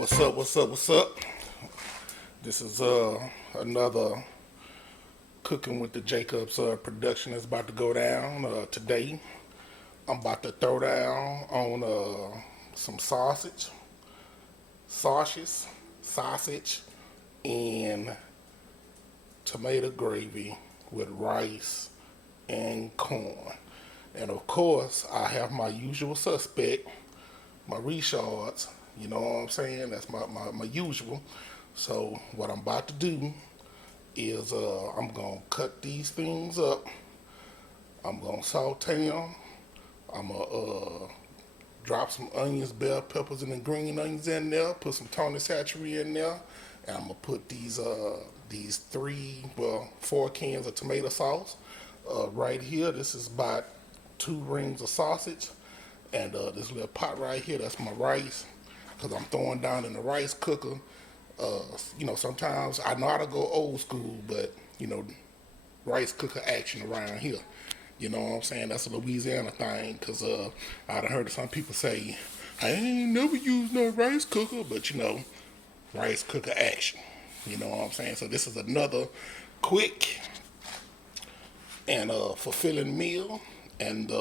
What's up? What's up? What's up? This is another Cooking with the Jacobs production that's about to go down today. I'm about to throw down on some sausage, and tomato gravy with rice and corn. And of course, I have my usual suspect, my Richards. You know what I'm saying? That's my usual. So what I'm about to do is I'm gonna cut these things up. I'm gonna saute them. I'm gonna drop some onions, bell peppers, and the green onions in there. Put some Tony Satchery in there, and I'm gonna put these four cans of tomato sauce right here. This is about 2 rings of sausage, and this little pot right here. That's my rice, because I'm throwing down in the rice cooker. Sometimes I know how to go old school, but rice cooker action around here. You know what I'm saying? That's a Louisiana thing, because I've heard some people say, I ain't never used no rice cooker, but rice cooker action. You know what I'm saying? So this is another quick and fulfilling meal, and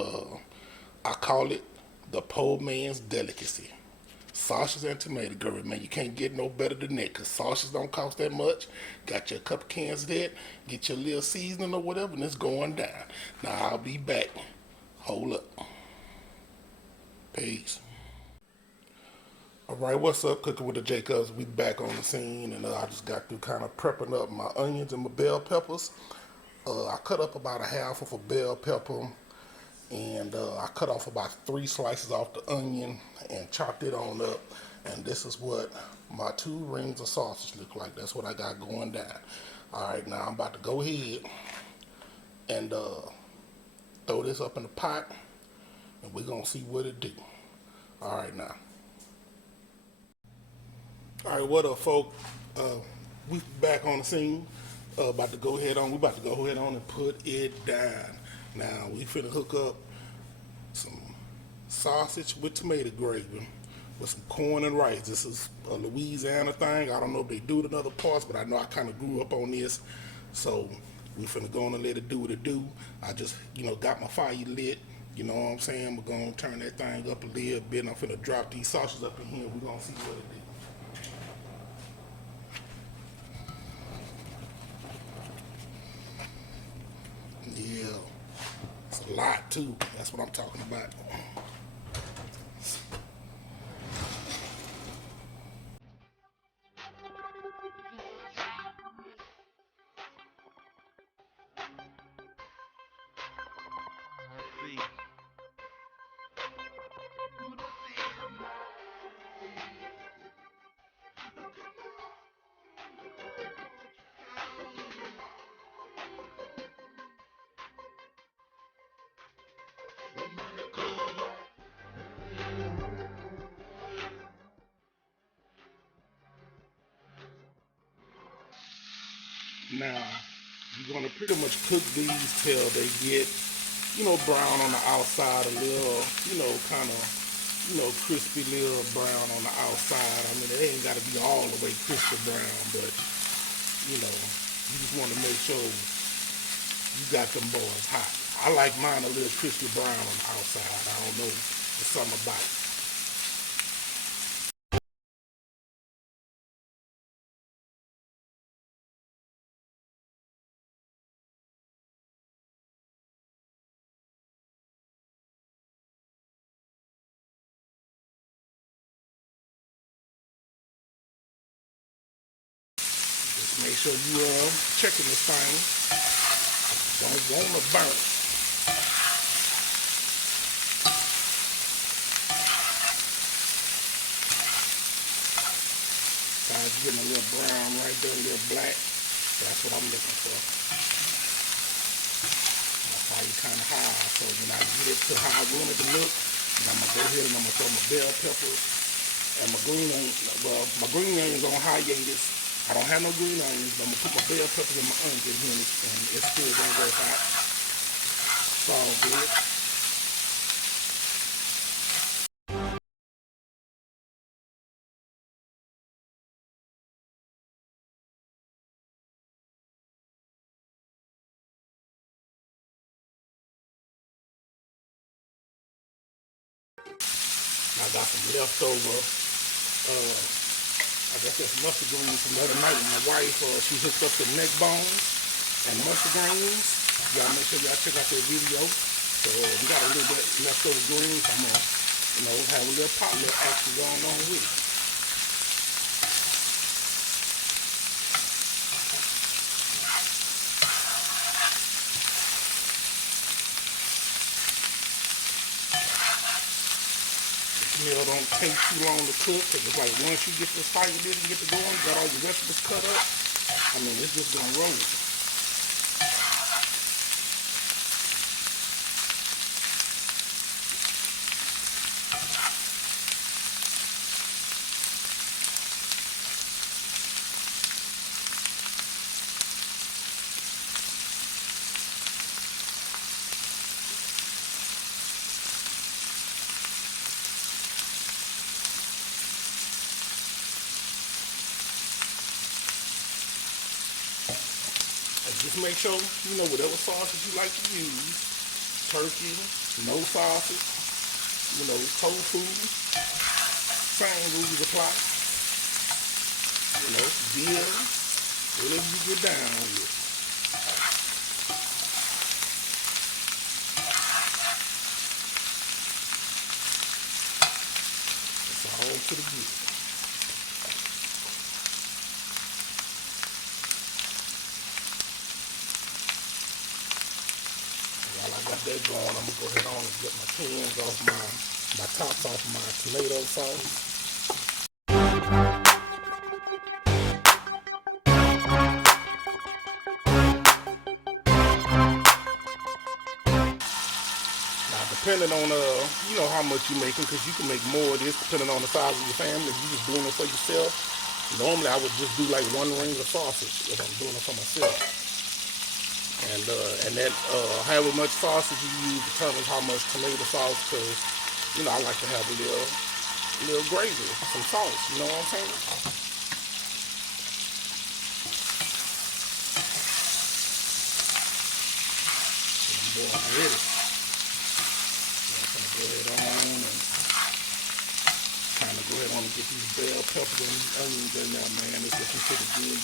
I call it the poor man's delicacy. Sausage and tomato gravy, man. You can't get no better than that, because sausage don't cost that much. Got your couple cans of that, get your little seasoning or whatever, and it's going down. Now, I'll be back. Hold up. Peace. All right, what's up, Cooking with the Jacobs? We back on the scene, and I just got through kind of prepping up my onions and my bell peppers. I cut up about a half of a bell pepper, and I cut off about 3 slices off the onion and chopped it on up. And this is what my 2 rings of sausage look like. That's what I got going down. All right, now I'm about to go ahead and throw this up in the pot, and we're gonna see what it do. All right, now. All right, what up, folk? We back on the scene. We about to go ahead on and put it down. Now we finna hook up some sausage with tomato gravy with some corn and rice. This is a Louisiana thing. I don't know if they do it in other parts, but I know I kind of grew up on this. So we finna go on and let it do what it do. I just, got my fire lit. You know what I'm saying? We're gonna turn that thing up a little bit, and I'm finna drop these sausages up in here. We're gonna see what it do. Yeah, it's a lot too. That's what I'm talking about. Now, you're gonna pretty much cook these till they get, brown on the outside, a little, kind of, crispy little brown on the outside. I mean, it ain't gotta be all the way crispy brown, but, you just wanna make sure you got them boys hot. I like mine a little crispy brown on the outside. I don't know, there's something about it. Just make sure you checking this thing. Don't want to burn it. Guys, getting a little brown right there, a little black. That's what I'm looking for. My fire kind of high, so when I get it to how I want it to look, then I'm gonna go ahead and I'm gonna throw my bell peppers and my green onions. Well, my green onions on hiatus. I don't have no green onions, but I'm gonna put my bell peppers and my onions in here, and it's still gonna go hot. It's all good. I got some leftover, I guess that's mustard greens from the other night when my wife, she hooked up the neck bones and mustard greens. Y'all make sure y'all check out that video. So we got a little bit leftover greens. I'm gonna, have a little potluck action going on with it. Meal don't take too long to cook because it's like once you get the spice in and get to going, you got all your vegetables cut up. I mean, it's just gonna roll. Just make sure, whatever sausage you like to use, turkey, no sausage, tofu, same rules apply, beer, whatever you get down with. It's all to the good. While I got that going, I'm gonna go ahead on and get my cans off my tops off my tomato sauce. Now, depending on how much you're making, because you can make more of this depending on the size of your family. If you're just doing it for yourself, normally I would just do like 1 ring of sausage if I'm doing it for myself. And that however much sausage you use determines how much tomato sauce, because I like to have a little gravy, some sauce, you know what I'm saying? So I'm going ready. I'm gonna go ahead on and kind of go ahead on and get these bell peppers and these onions in there, man. It's looking pretty good.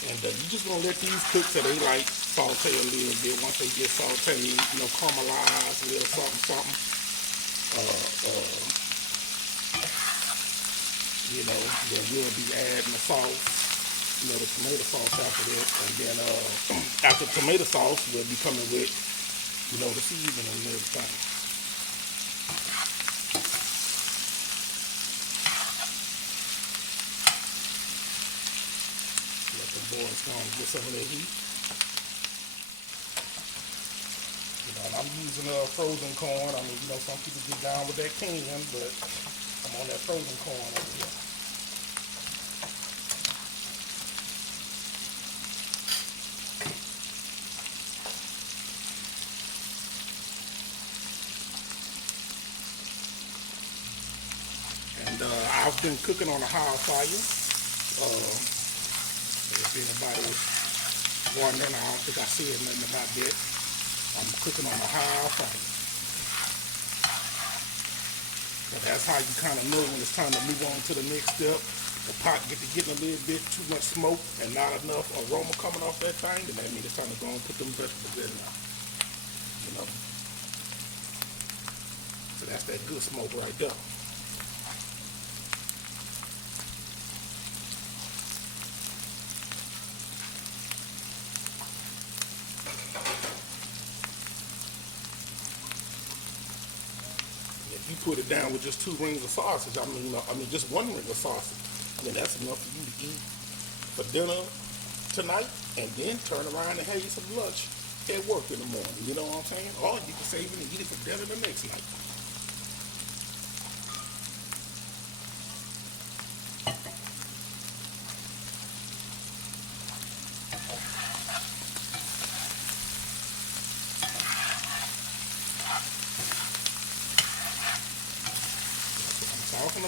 And you're just gonna let these cook till they like saute a little bit. Once they get sauteed, caramelized, a little something. Then we'll be adding the sauce, the tomato sauce after that, and then after tomato sauce, we'll be coming with, the seasoning and everything. Boys gonna get some of that heat. And I'm using frozen corn. I mean, some people get down with that canned, but I'm on that frozen corn over here. And I've been cooking on a high fire. If anybody was wondering, I don't think I said nothing about that. I'm cooking on a high fire. But that's how you kind of know when it's time to move on to the next step. The pot getting a little bit too much smoke and not enough aroma coming off that thing, then that means it's time to go and put them vegetables in there. So that's that good smoke right there. You put it down with just 2 rings of sausage. I mean, just 1 ring of sausage. That's enough for you to eat for dinner tonight, and then turn around and have you some lunch at work in the morning. You know what I'm saying? Or you can save it and eat it for dinner the next night.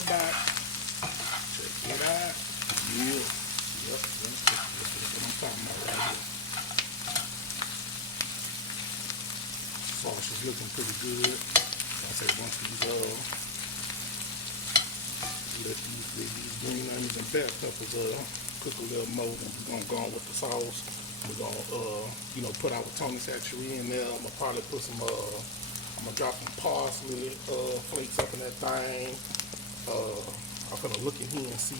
about. Check it out. Yeah. Yep. That's what I'm talking about right here. Sauce is looking pretty good. Like I say, once let these green onions and bell peppers cook a little more, then we're gonna go on with the sauce. We're gonna put our Tony Satchery in there. I'm gonna probably put some I'm gonna drop some parsley flakes up in that thing. I'm gonna look in here and see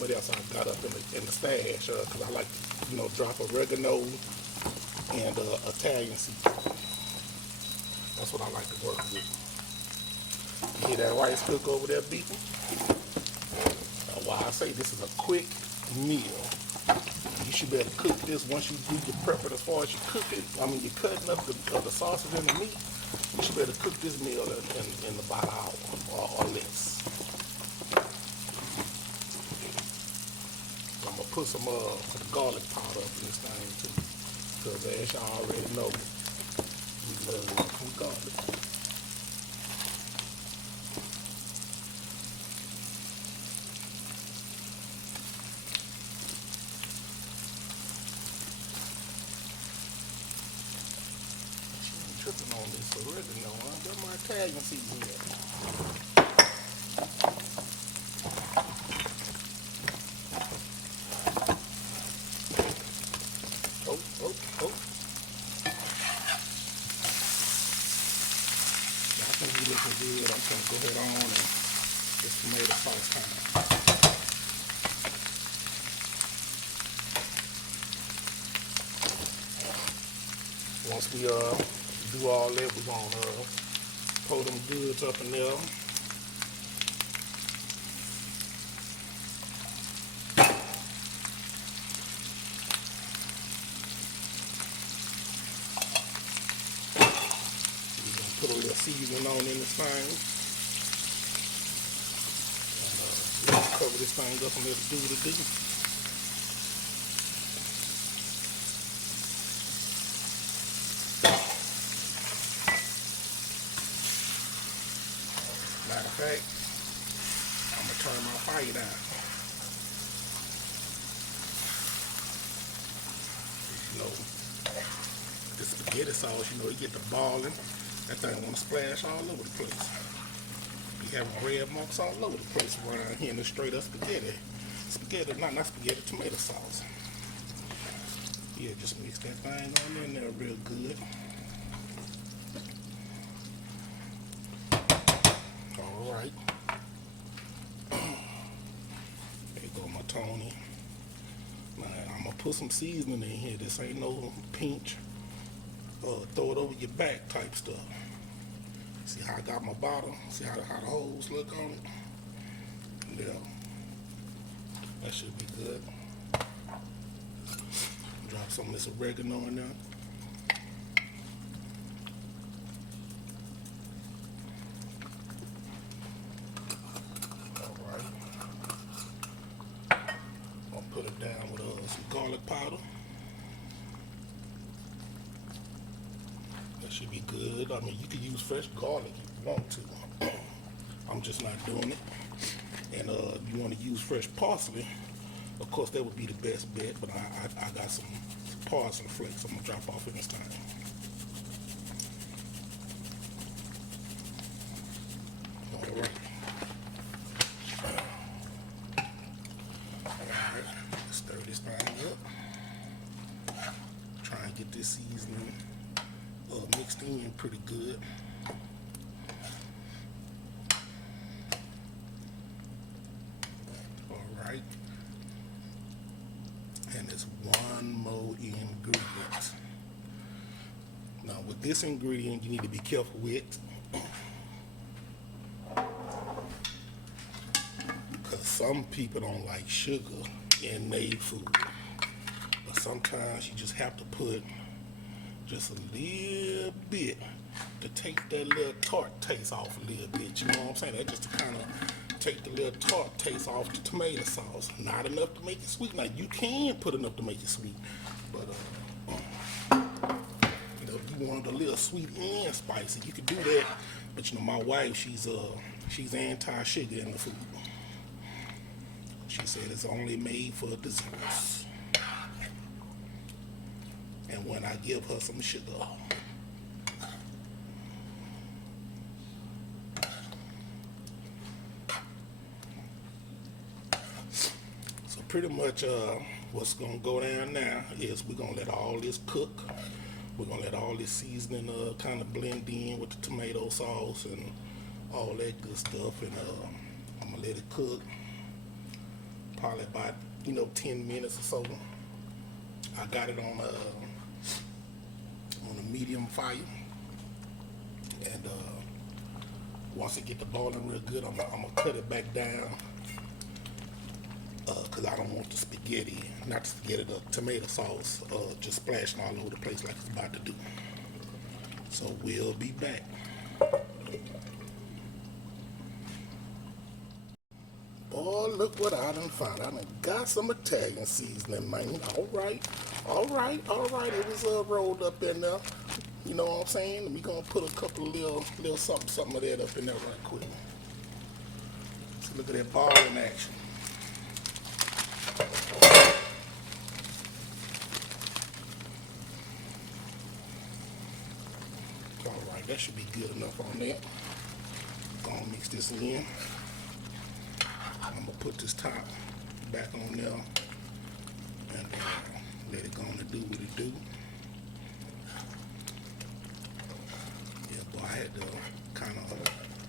what else I got up in the stash, cause I like to drop oregano and Italian seasoning. That's what I like to work with. You hear that rice cook over there beeping? Why I say this is a quick meal. You should be able to cook this once you do your prep as far as you cook it. I mean, you're cutting up the sausage and the meat. You should be able to cook this meal in about an hour or less. I'm gonna put some garlic powder up in this thing too, because as y'all already know, we love some garlic. Tripping on this oregano, huh? Got my Italian seasoning here. Oh. I think we're looking good. I'm gonna go ahead on and get tomato sauce time. Once we do all that, we're gonna pour them goods up in there. We're gonna put a little seasoning on in this thing. And we'll cover this thing up and let it do what it do. Matter of fact, I'm gonna turn my fire down. The spaghetti sauce, you get the balling. That thing wanna splash all over the place. Be having red marks all over the place around here in the straight up spaghetti. Not spaghetti, tomato sauce. Yeah, just mix that thing on in there real good. Alright. There go my Tony. Now, I'm gonna put some seasoning in here. This ain't no pinch, throw it over your back type stuff. See how I got my bottom? See how the holes look on it? Yeah. That should be good. Drop some of this oregano in there. Put it down with some garlic powder. That should be good. I mean, you can use fresh garlic if you want to. I'm just not doing it. And if you want to use fresh parsley, of course that would be the best bet, but I got some parsley flakes I'm going to drop off in this time. Alright. Stir this thing up. Try and get this seasoning mixed in pretty good. Alright. And there's one more ingredient. Now with this ingredient you need to be careful with, because some people don't like sugar in made food, but sometimes you just have to put just a little bit to take that little tart taste off a little bit. You know what I'm saying? That just to kind of take the little tart taste off the tomato sauce. Not enough to make it sweet. Now you can put enough to make it sweet, but if you want it a little sweet and spicy, you can do that. But my wife, she's anti-sugar in the food. She said it's only made for desserts. And when I give her some sugar. So pretty much what's gonna go down now is we're gonna let all this cook. We're gonna let all this seasoning kind of blend in with the tomato sauce and all that good stuff, and I'm gonna let it cook probably about 10 minutes or so. I got it on a medium fire, and once it get to boiling real good, I'm gonna cut it back down because I don't want the tomato sauce just splashing all over the place like it's about to do. So we'll be back. Boy, look what I done found. I done got some Italian seasoning, man. All right. It was rolled up in there. You know what I'm saying? We gonna put a couple of little something of that up in there right quick. So look at that ball in action. All right, that should be good enough on that. Gonna mix this in. I'm gonna put this top back on there and let it go on and do what it do. Yeah, boy, I had to kind of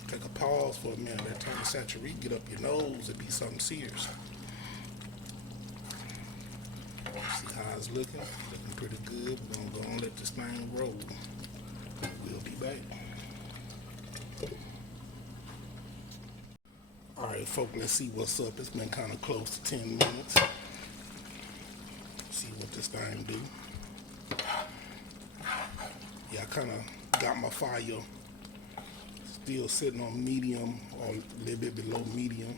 take a pause for a minute. That time of saturated get up your nose, it'd be something serious. See how it's looking? Looking pretty good. We're gonna go and let this thing roll. We'll be back. Alright, folks, let's see what's up. It's been kind of close to 10 minutes. See what this thing do. Yeah, I kind of got my fire still sitting on medium or a little bit below medium.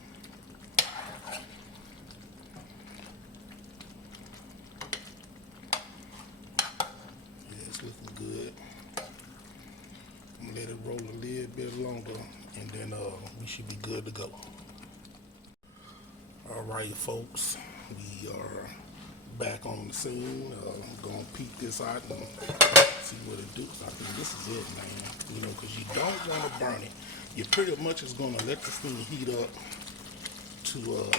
Yeah, it's looking good. I'm gonna let it roll a little bit longer, and then we should be good to go. Alright, folks, we are back on the scene. Gonna peek this out and see what it do. I think this is it, man. Because you don't want to burn it. You pretty much is gonna let this thing heat up to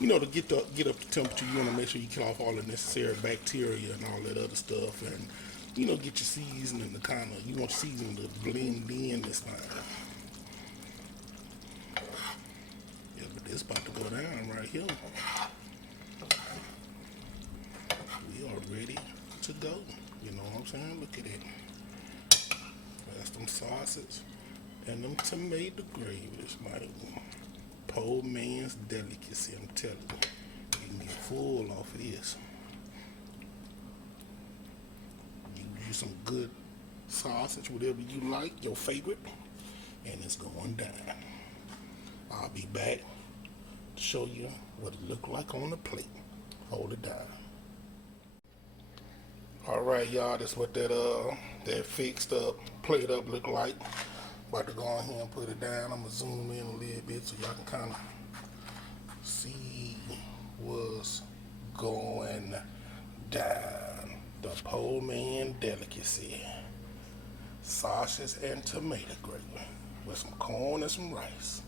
to get up the temperature. You want to make sure you kill off all the necessary bacteria and all that other stuff, and get your seasoning to you want your seasoning to blend in this thing. Yeah, but this about to go down right here. We are ready to go. You know what I'm saying? Look at it. That's them sausage and them tomato gravies, man. Poor man's delicacy, I'm telling you. You can get full off of this. You use some good sausage, whatever you like, your favorite, and it's going down. I'll be back to show you what it look like on the plate. Hold it down. Alright, y'all, that's what that fixed up plate up look like. About to go on here and put it down. I'm gonna zoom in a little bit so y'all can kind of see what's going down. The poor man delicacy. Sausage and tomato gravy with some corn and some rice.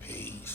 Peace.